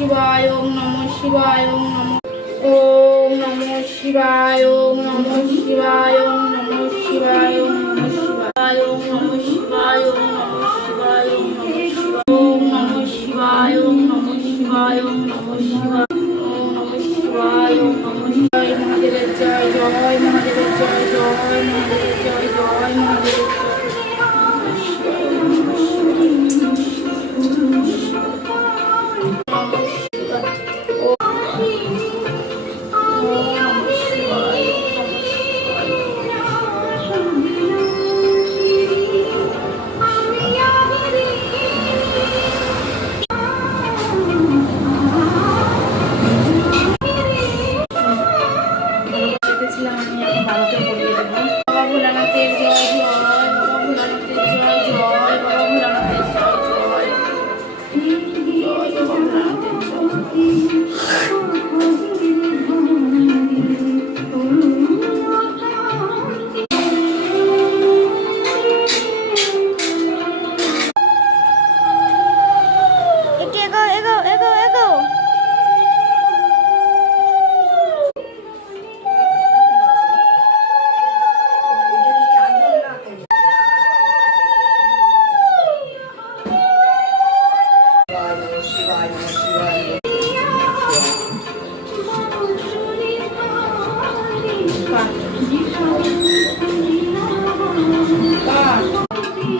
শিবায়, ওম নমঃ শিবায়, ওম নমঃ শিবায়, ওম নমঃ শিবায়, ওম নমঃ শিবায়, ওম নমঃ শিবায়, ওম নমঃ শিবায়, ওম নমঃ শিবায়, ওম নমঃ শিবায়, ওম নমঃ শিবায়, ওম নমঃ শিবায়, ওম নমঃ শিবায়, ওম নমঃ শিবায়। মহাদেবের জয়, জয় মহাদেবের জয়, জয় মহাদেবের জয়, জয় মহাদেবের জয়।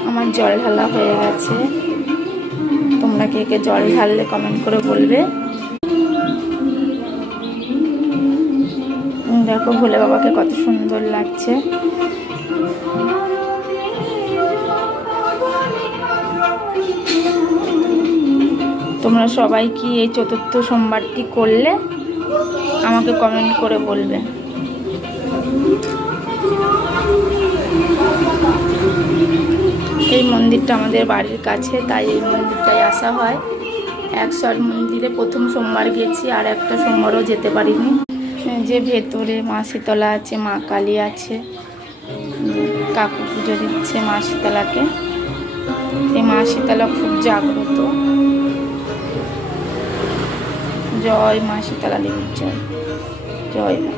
আমার জল ঢালা হয়ে গেছে। তোমরা কে কে জল ঢাললে কমেন্ট করে বলবে। দেখো ভোলে বাবাকে কত সুন্দর লাগছে। তোমরা সবাই কি এই চতুর্থ সোমবারটি করলে আমাকে কমেন্ট করে বলবে। এই মন্দিরটা আমাদের বাড়ির কাছে, তাই এই মন্দিরটায় আসা হয়। 100 মন্দিরে প্রথম সোমবার গেছি, আর একটা সোমবারও যেতে পারিনি। যে ভেতরে মা শীতলা আছে, মা কালী আছে, কাকু পুজো দিচ্ছে মা শীতলাকে। এই মা শীতলা খুব জাগ্রত। জয় মা শীতলা দেবীর জয়, জয় মা।